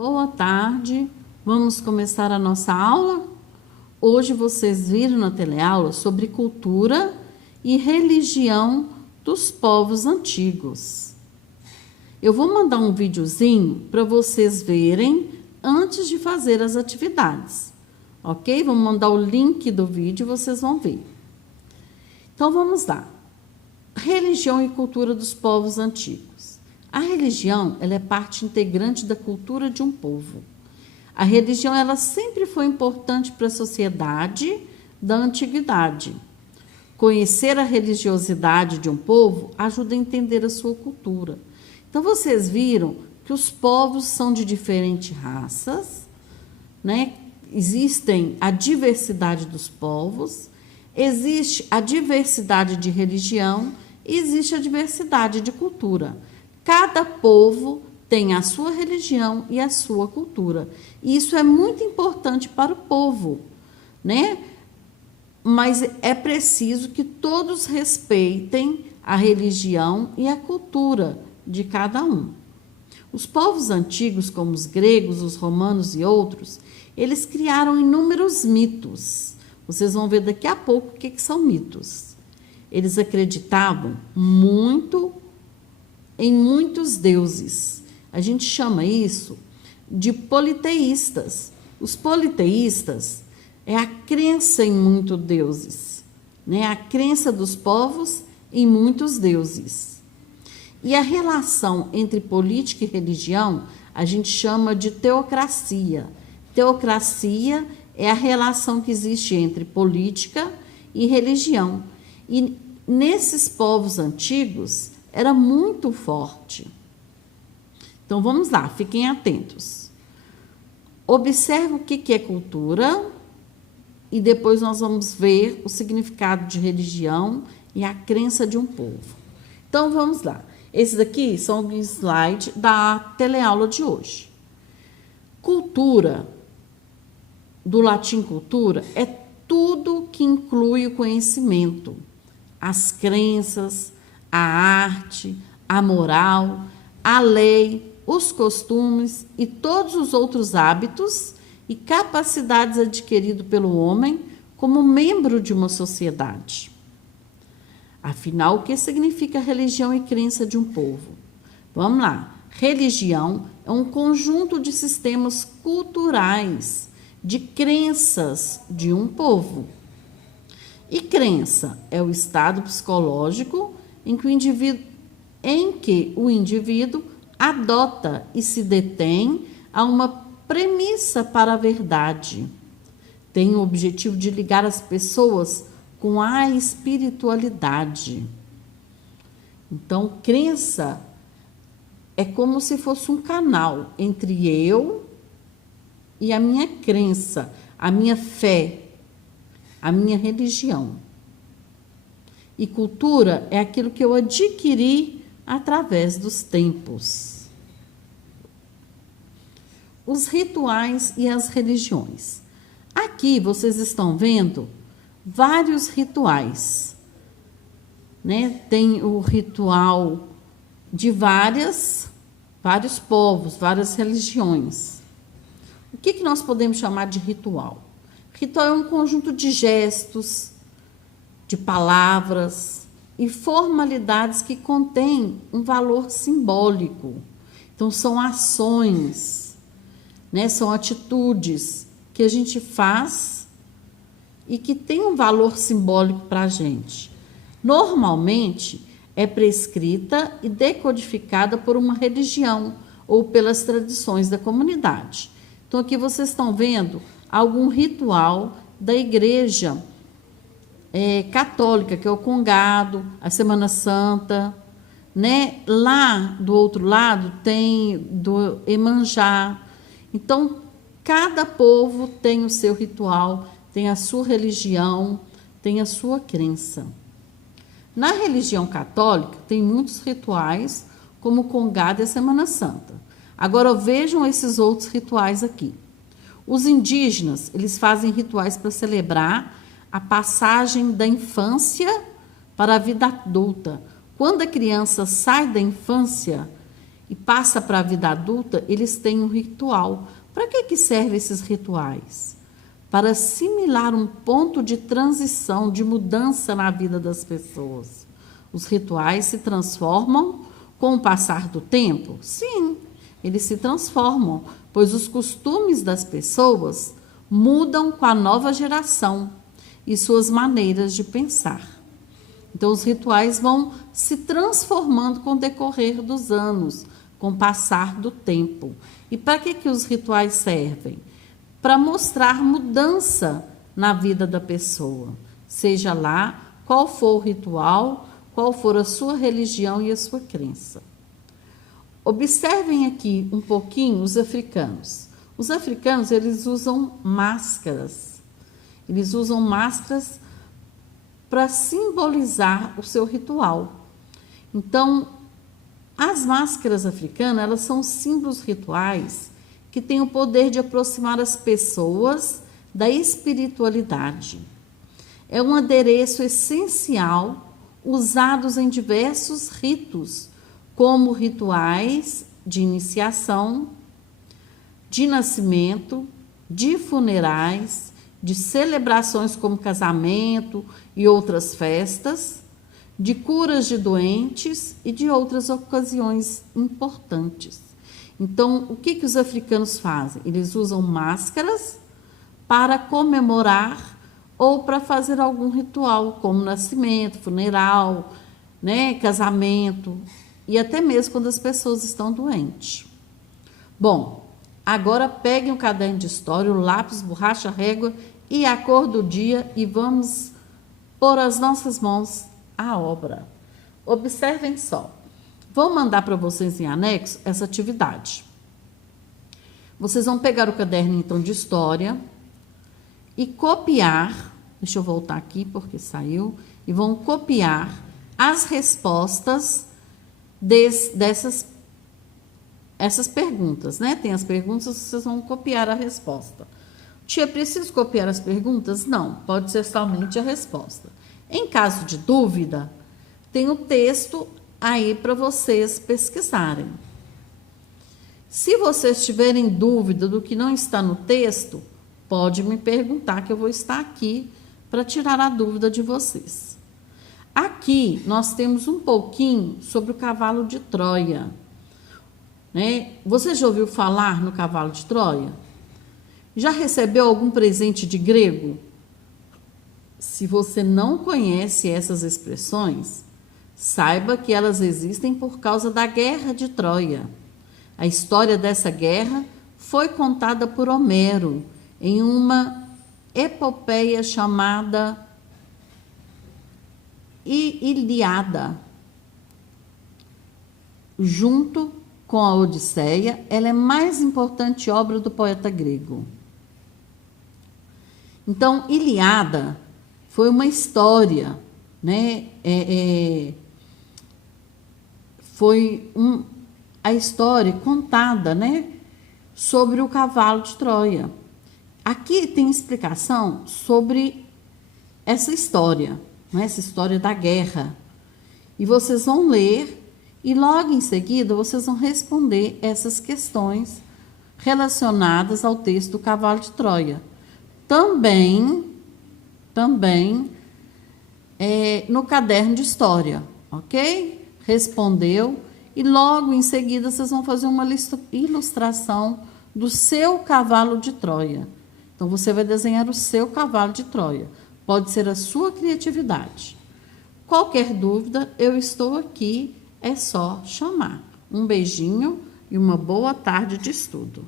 Boa tarde, vamos começar a nossa aula? Hoje vocês viram na teleaula sobre cultura e religião dos povos antigos. Eu vou mandar um videozinho para vocês verem antes de fazer as atividades, ok? Vou mandar o link do vídeo e vocês vão ver. Então vamos lá. Religião e cultura dos povos antigos. A religião, ela é parte integrante da cultura de um povo. A religião, ela sempre foi importante para a sociedade da antiguidade. Conhecer a religiosidade de um povo ajuda a entender a sua cultura. Então, vocês viram que os povos são de diferentes raças, né? Existem a diversidade dos povos, existe a diversidade de religião e existe a diversidade de cultura. Cada povo tem a sua religião e a sua cultura. E isso é muito importante para o povo, né? Mas é preciso que todos respeitem a religião e a cultura de cada um. Os povos antigos, como os gregos, os romanos e outros, eles criaram inúmeros mitos. Vocês vão ver daqui a pouco o que são mitos. Eles acreditavam muito em muitos deuses. A gente chama isso de politeístas. Os politeístas é a crença em muitos deuses, né? A crença dos povos em muitos deuses. E a relação entre política e religião a gente chama de teocracia. Teocracia é a relação que existe entre política e religião. E nesses povos antigos era muito forte. Então, vamos lá, fiquem atentos. Observe o que é cultura e depois nós vamos ver o significado de religião e a crença de um povo. Então, vamos lá. Esses aqui são os slides da teleaula de hoje. Cultura, do latim cultura, é tudo que inclui o conhecimento, as crenças, a arte, a moral, a lei, os costumes e todos os outros hábitos e capacidades adquiridos pelo homem como membro de uma sociedade. Afinal, o que significa religião e crença de um povo? Vamos lá. Religião é um conjunto de sistemas culturais, de crenças de um povo. E crença é o estado psicológico em que o indivíduo adota e se detém a uma premissa para a verdade. Tem o objetivo de ligar as pessoas com a espiritualidade. Então, crença é como se fosse um canal entre eu e a minha crença, a minha fé, a minha religião. E cultura é aquilo que eu adquiri através dos tempos. Os rituais e as religiões. Aqui vocês estão vendo vários rituais, né? Tem o ritual de vários povos, várias religiões. O que nós podemos chamar de ritual? Ritual é um conjunto de gestos, de palavras e formalidades que contêm um valor simbólico. Então, são ações, né? São atitudes que a gente faz e que tem um valor simbólico para a gente. Normalmente, é prescrita e decodificada por uma religião ou pelas tradições da comunidade. Então, aqui vocês estão vendo algum ritual da igreja católica, que é o congado, a Semana Santa, né? Lá do outro lado tem do Iemanjá. Então, cada povo tem o seu ritual, tem a sua religião, tem a sua crença. Na religião católica, tem muitos rituais, como o congado e a Semana Santa. Agora, vejam esses outros rituais aqui. Os indígenas, eles fazem rituais para celebrar a passagem da infância para a vida adulta. Quando a criança sai da infância e passa para a vida adulta, eles têm um ritual. Para que servem esses rituais? Para assimilar um ponto de transição, de mudança na vida das pessoas. Os rituais se transformam com o passar do tempo? Sim, eles se transformam, pois os costumes das pessoas mudam com a nova geração e suas maneiras de pensar. Então, os rituais vão se transformando com o decorrer dos anos, com o passar do tempo. E para que os rituais servem? Para mostrar mudança na vida da pessoa, seja lá qual for o ritual, qual for a sua religião e a sua crença. Observem aqui um pouquinho os africanos. Os africanos, eles usam máscaras. Eles usam máscaras para simbolizar o seu ritual. Então, as máscaras africanas, elas são símbolos rituais que têm o poder de aproximar as pessoas da espiritualidade. É um adereço essencial usados em diversos ritos, como rituais de iniciação, de nascimento, de funerais, de celebrações como casamento e outras festas, de curas de doentes e de outras ocasiões importantes. Então, o que os africanos fazem? Eles usam máscaras para comemorar ou para fazer algum ritual, como nascimento, funeral, casamento, e até mesmo quando as pessoas estão doentes. Bom, agora peguem o caderno de história, o lápis, borracha, régua e a cor do dia e vamos pôr as nossas mãos à obra. Observem só. Vou mandar para vocês em anexo essa atividade. Vocês vão pegar o caderno, então, de história e copiar, deixa eu voltar aqui porque saiu, e vão copiar as respostas essas perguntas, né? Tem as perguntas, vocês vão copiar a resposta. Tia, preciso copiar as perguntas? Não, pode ser somente a resposta. Em caso de dúvida, tem o texto aí para vocês pesquisarem. Se vocês tiverem dúvida do que não está no texto, pode me perguntar que eu vou estar aqui para tirar a dúvida de vocês. Aqui nós temos um pouquinho sobre o cavalo de Troia. Você já ouviu falar no cavalo de Troia? Já recebeu algum presente de grego? Se você não conhece essas expressões, saiba que elas existem por causa da Guerra de Troia. A história dessa guerra foi contada por Homero em uma epopeia chamada Ilíada. Junto com a Odisseia, ela é a mais importante obra do poeta grego. Então, Ilíada foi uma história, foi a história contada, sobre o cavalo de Troia. Aqui tem explicação sobre essa história, essa história da guerra. E vocês vão ler e logo em seguida vocês vão responder essas questões relacionadas ao texto do cavalo de Troia. Também no caderno de história, ok? Respondeu e logo em seguida vocês vão fazer uma ilustração do seu cavalo de Troia. Então, você vai desenhar o seu cavalo de Troia. Pode ser a sua criatividade. Qualquer dúvida, eu estou aqui, é só chamar. Um beijinho e uma boa tarde de estudo.